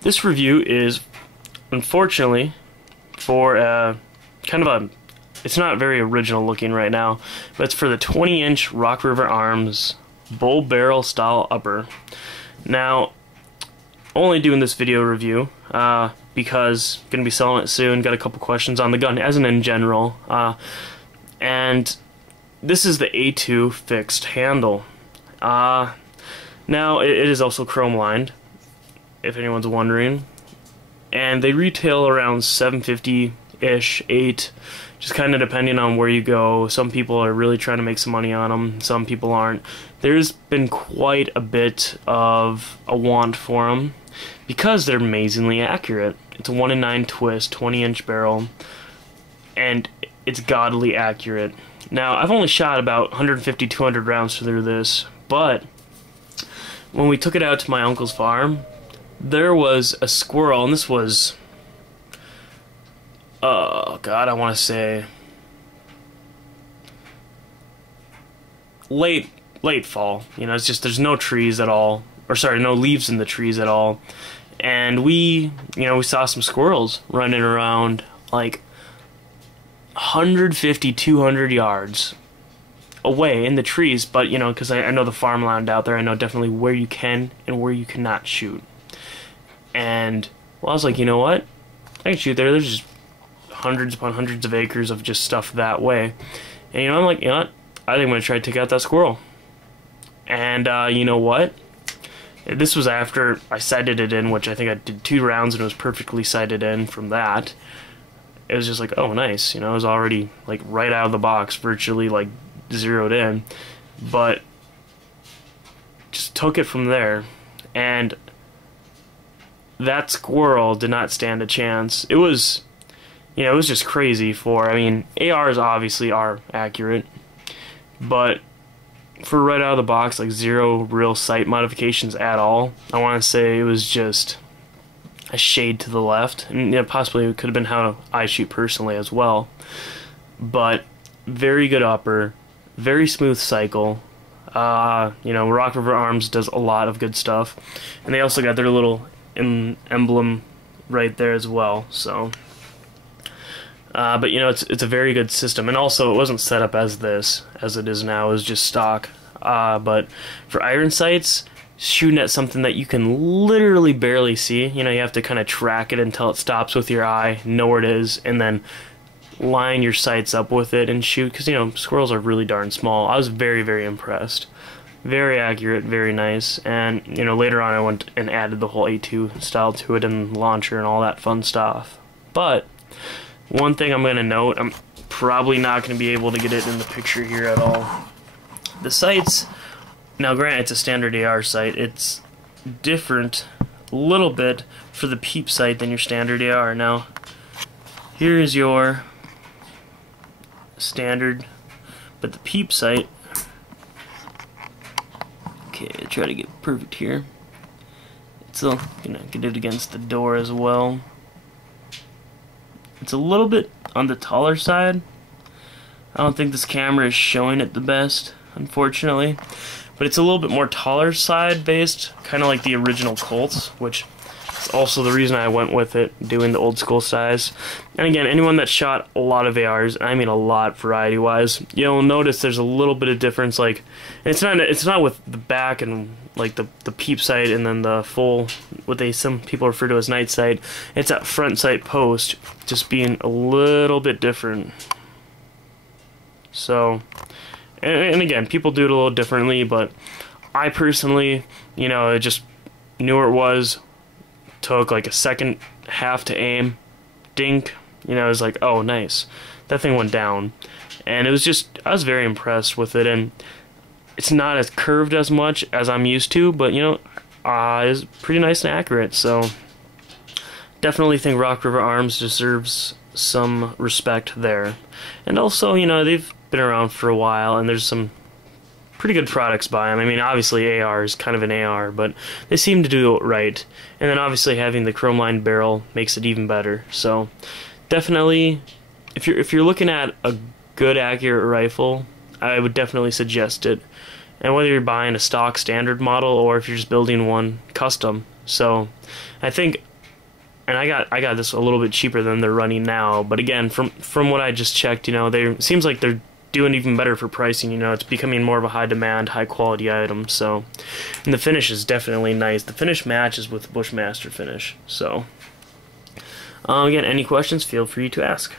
This review is, unfortunately, for kind of a, it's not very original looking right now, but it's for the 20-inch Rock River Arms bull barrel style upper. Now, only doing this video review because I'm going to be selling it soon, got a couple questions on the gun, as in general, and this is the A2 fixed handle. Now, it is also chrome lined, if anyone's wondering, and they retail around $750-ish, $8, just kind of depending on where you go. Some people are really trying to make some money on them, some people aren't. There's been quite a bit of a want for them because they're amazingly accurate. It's a 1 in 9 twist, 20-inch barrel, and it's godly accurate. Now, I've only shot about 150-200 rounds through this, but when we took it out to my uncle's farm, there was a squirrel, and this was, oh god, I want to say late fall. You know, it's just there's no trees at all, or sorry, no leaves in the trees at all, and we saw some squirrels running around like 150, 200 yards away in the trees, but because I know the farmland out there, I know definitely where you can and where you cannot shoot. And well, I was like, you know what, I can shoot there. There's just hundreds upon hundreds of acres of just stuff that way, and I'm like, you know what, I think I'm gonna try to take out that squirrel. And you know what, this was after I sighted it in, which I think I did 2 rounds and it was perfectly sighted in. From that, it was just like, oh nice, it was already like right out of the box, virtually like zeroed in, but just took it from there. And that squirrel did not stand a chance. It was, it was just crazy. I mean, ARs obviously are accurate, but for right out of the box, like 0 real sight modifications at all, I want to say it was just a shade to the left, and possibly it could have been how I shoot personally as well. But very good upper, very smooth cycle. Rock River Arms does a lot of good stuff, and they also got their little emblem right there as well. So, but it's a very good system, and also it wasn't set up as this as it is now. It was just stock. But for iron sights, shooting at something that you can literally barely see, you have to kind of track it until it stops with your eye, know where it is, and then line your sights up with it and shoot, because squirrels are really darn small. I was very, very impressed. Very accurate, very nice. And later on I went and added the whole A2 style to it and launcher and all that fun stuff. But one thing I'm going to note, I'm probably not going to be able to get it in the picture here at all. The sights, now granted it's a standard AR sight, it's different a little bit for the peep sight than your standard AR. Now here's your standard, but the peep sight, okay, try to get perfect here. It's gonna get it against the door as well. It's a little bit on the taller side. I don't think this camera is showing it the best, unfortunately, but it's a little bit more taller side based, kind of like the original Colts, which is also the reason I went with it, doing the old school size. And again, anyone that shot a lot of ARs, and I mean a lot variety wise, you'll notice there's a little bit of difference. Like, it's not with the back and like the peep sight and then the full, what some people refer to as night sight. It's that front sight post just being a little bit different. So, and again, people do it a little differently, but I personally, I just knew where it was, took like a second half to aim, dink, it was like, oh nice, that thing went down. And it was just, I was very impressed with it, and it's not as curved as much as I'm used to, but it's pretty nice and accurate. So definitely think Rock River Arms deserves some respect there. And also, they've been around for a while, and there's some pretty good products by them. I mean, obviously AR is kind of an AR, but they seem to do it right. And then obviously having the chrome lined barrel makes it even better. So definitely, if you're looking at a good accurate rifle, I would definitely suggest it. And whether you're buying a stock standard model or if you're just building one custom, So I think, and I got this a little bit cheaper than they're running now. But again, from what I just checked, you know, they seems like they're doing even better for pricing. You know, it's becoming more of a high demand, high quality item. So, and the finish is definitely nice. The finish matches with Bushmaster finish. So, again, any questions? Feel free to ask.